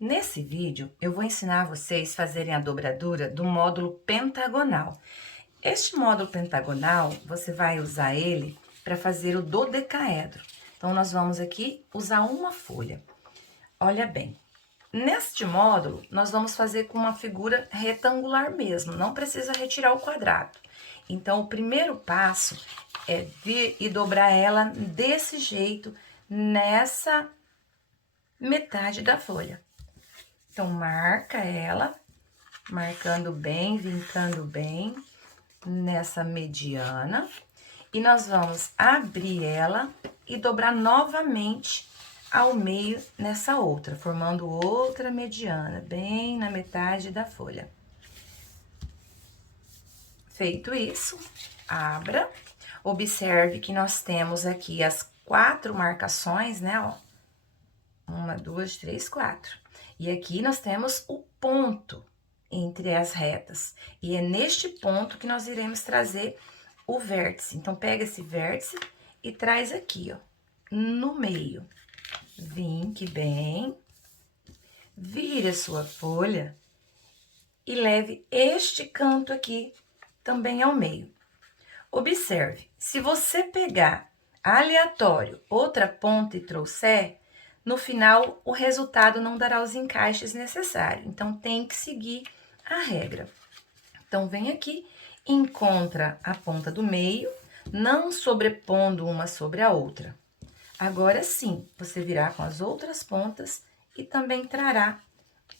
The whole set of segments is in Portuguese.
Nesse vídeo, eu vou ensinar vocês a fazerem a dobradura do módulo pentagonal. Este módulo pentagonal, você vai usar ele para fazer o dodecaedro. Então, nós vamos aqui usar uma folha. Olha bem, neste módulo, nós vamos fazer com uma figura retangular mesmo, não precisa retirar o quadrado. Então, o primeiro passo é vir e dobrar ela desse jeito, nessa metade da folha. Então, marca ela, marcando bem, vincando bem nessa mediana. E nós vamos abrir ela e dobrar novamente ao meio nessa outra, formando outra mediana, bem na metade da folha. Feito isso, abra. Observe que nós temos aqui as 4 marcações, né, ó. 1, 2, 3, 4. E aqui nós temos o ponto entre as retas. E é neste ponto que nós iremos trazer o vértice. Então, pega esse vértice e traz aqui, ó, no meio. Vinque bem. Vire a sua folha e leve este canto aqui também ao meio. Observe, se você pegar aleatório outra ponta e trouxer, no final, o resultado não dará os encaixes necessários. Então, tem que seguir a regra. Então, vem aqui, encontra a ponta do meio, não sobrepondo uma sobre a outra. Agora sim, você virá com as outras pontas e também trará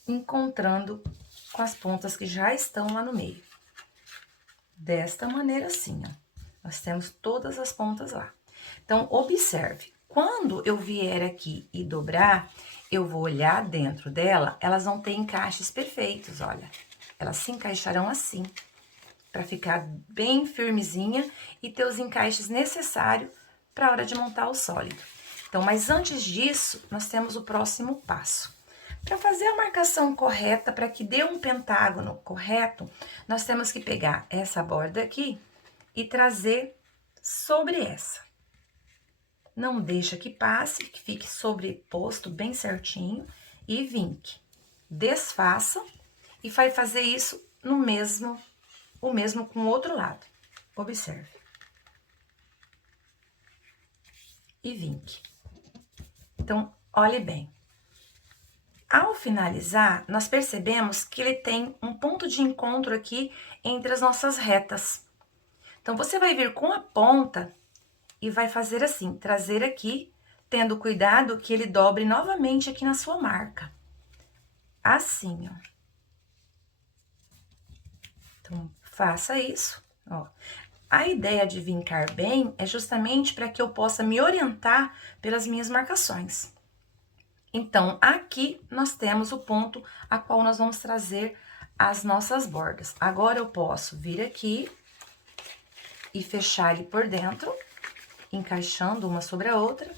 encontrando com as pontas que já estão lá no meio. Desta maneira assim, ó. Nós temos todas as pontas lá. Então, observe. Quando eu vier aqui e dobrar, eu vou olhar dentro dela, elas vão ter encaixes perfeitos, olha. Elas se encaixarão assim, para ficar bem firmezinha e ter os encaixes necessários para a hora de montar o sólido. Então, mas antes disso, nós temos o próximo passo. Para fazer a marcação correta, para que dê um pentágono correto, nós temos que pegar essa borda aqui e trazer sobre essa. Não deixa que passe, que fique sobreposto bem certinho e vinque. Desfaça e vai fazer isso no mesmo, o mesmo com o outro lado. Observe. E vinque. Então, olhe bem. Ao finalizar, nós percebemos que ele tem um ponto de encontro aqui entre as nossas retas. Então, você vai vir com a ponta e vai fazer assim, trazer aqui, tendo cuidado que ele dobre novamente aqui na sua marca. Assim, ó. Então, faça isso, ó. A ideia de vincar bem é justamente para que eu possa me orientar pelas minhas marcações. Então, aqui nós temos o ponto a qual nós vamos trazer as nossas bordas. Agora, eu posso vir aqui e fechar ele por dentro, encaixando uma sobre a outra.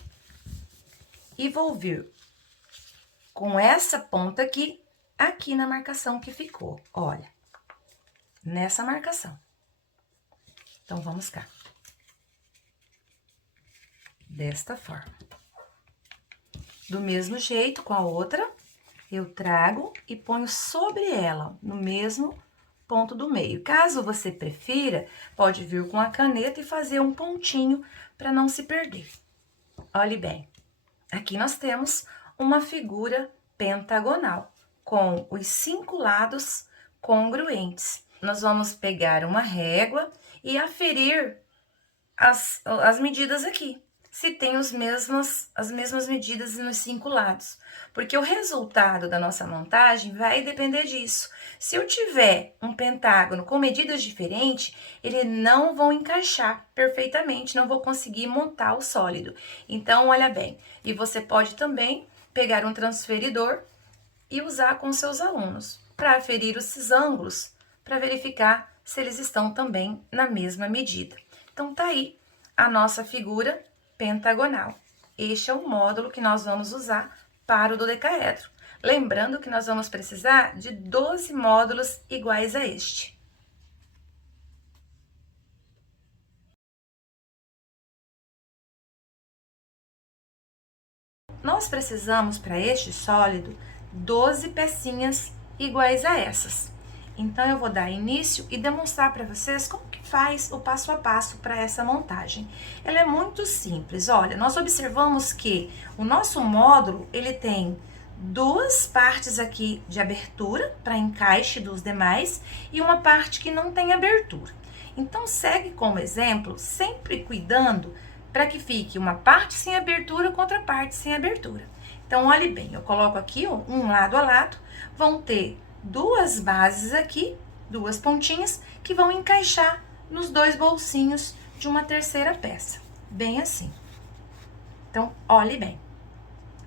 E vou vir com essa ponta aqui, aqui na marcação que ficou, olha. Nessa marcação. Então, vamos cá. Desta forma. Do mesmo jeito, com a outra, eu trago e ponho sobre ela, no mesmo ponto do meio. Caso você prefira, pode vir com a caneta e fazer um pontinho para não se perder. Olhe bem, aqui nós temos uma figura pentagonal, com os 5 lados congruentes. Nós vamos pegar uma régua e aferir as medidas aqui. Se tem as mesmas medidas nos 5 lados. Porque o resultado da nossa montagem vai depender disso. Se eu tiver um pentágono com medidas diferentes, eles não vão encaixar perfeitamente, não vou conseguir montar o sólido. Então, olha bem, e você pode também pegar um transferidor e usar com seus alunos, para aferir esses ângulos, para verificar se eles estão também na mesma medida. Então, tá aí a nossa figura pentagonal. Este é o módulo que nós vamos usar para o dodecaedro. Lembrando que nós vamos precisar de 12 módulos iguais a este. Nós precisamos, para este sólido, 12 pecinhas iguais a essas. Então, eu vou dar início e demonstrar para vocês como que faz o passo a passo para essa montagem. Ela é muito simples. Olha, nós observamos que o nosso módulo, ele tem duas partes aqui de abertura para encaixe dos demais e uma parte que não tem abertura. Então, segue como exemplo, sempre cuidando para que fique uma parte sem abertura com outra parte sem abertura. Então, olhe bem, eu coloco aqui um lado a lado, vão ter duas bases aqui, duas pontinhas, que vão encaixar nos dois bolsinhos de uma terceira peça, bem assim. Então, olhe bem.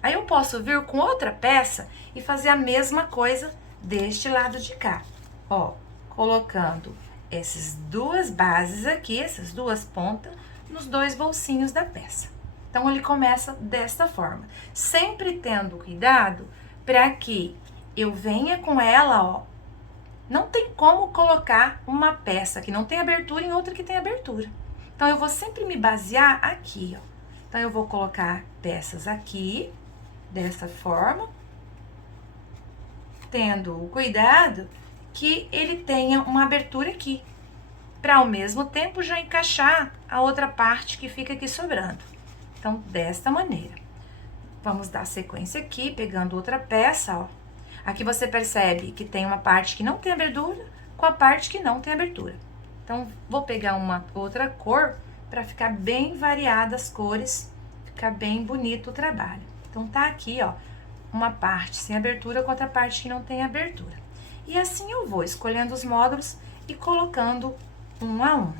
Aí eu posso vir com outra peça e fazer a mesma coisa deste lado de cá. Ó, colocando essas duas bases aqui, essas duas pontas, nos dois bolsinhos da peça. Então, ele começa desta forma, sempre tendo cuidado para que eu venha com ela, ó. Não tem como colocar uma peça que não tem abertura em outra que tem abertura. Então, eu vou sempre me basear aqui, ó. Então, eu vou colocar peças aqui, dessa forma, tendo o cuidado que ele tenha uma abertura aqui, para ao mesmo tempo já encaixar a outra parte que fica aqui sobrando. Então, desta maneira. Vamos dar sequência aqui, pegando outra peça, ó. Aqui você percebe que tem uma parte que não tem abertura com a parte que não tem abertura. Então, vou pegar uma outra cor para ficar bem variada as cores, ficar bem bonito o trabalho. Então, tá aqui, ó, uma parte sem abertura com outra parte que não tem abertura. E assim eu vou escolhendo os módulos e colocando um a um.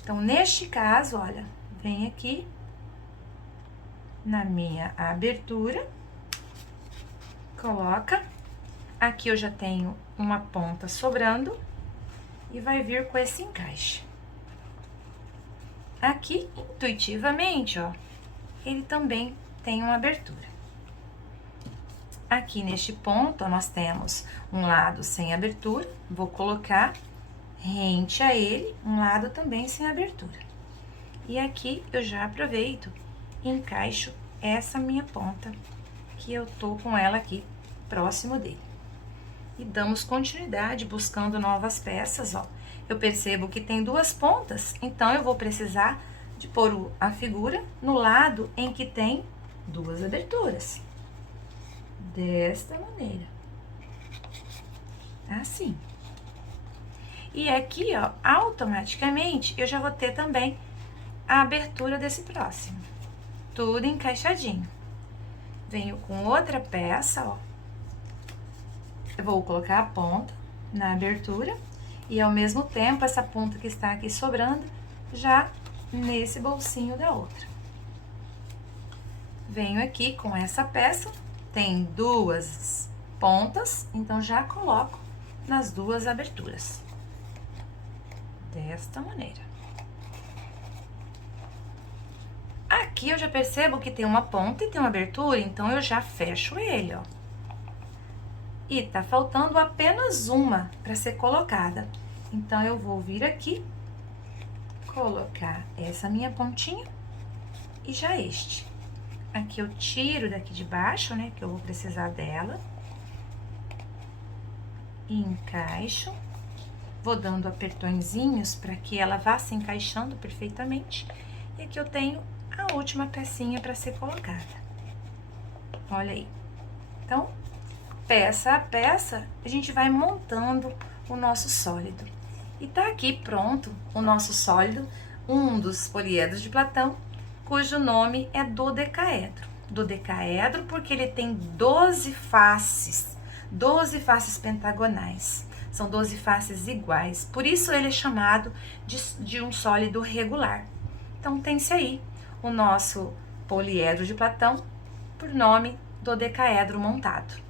Então, neste caso, olha, vem aqui na minha abertura, coloca. Aqui eu já tenho uma ponta sobrando e vai vir com esse encaixe. Aqui, intuitivamente, ó, ele também tem uma abertura. Aqui neste ponto, ó, nós temos um lado sem abertura, vou colocar rente a ele, um lado também sem abertura. E aqui eu já aproveito e encaixo essa minha ponta, que eu tô com ela aqui próximo dele. E damos continuidade buscando novas peças, ó. Eu percebo que tem duas pontas, então eu vou precisar de pôr a figura no lado em que tem duas aberturas. Desta maneira. Assim. E aqui, ó, automaticamente, eu já vou ter também a abertura desse próximo. Tudo encaixadinho. Venho com outra peça, ó. Eu vou colocar a ponta na abertura e, ao mesmo tempo, essa ponta que está aqui sobrando, já nesse bolsinho da outra. Venho aqui com essa peça, tem duas pontas, então já coloco nas duas aberturas. Desta maneira. Aqui eu já percebo que tem uma ponta e tem uma abertura, então eu já fecho ele, ó. E tá faltando apenas uma para ser colocada. Então, eu vou vir aqui, colocar essa minha pontinha e já este. Aqui eu tiro daqui de baixo, né, que eu vou precisar dela. E encaixo. Vou dando apertõezinhos para que ela vá se encaixando perfeitamente. E aqui eu tenho a última pecinha para ser colocada. Olha aí. Então, peça a peça, a gente vai montando o nosso sólido. E tá aqui pronto o nosso sólido, um dos poliedros de Platão, cujo nome é dodecaedro. Dodecaedro porque ele tem 12 faces pentagonais. São 12 faces iguais, por isso ele é chamado de um sólido regular. Então, tem-se aí o nosso poliedro de Platão, por nome dodecaedro montado.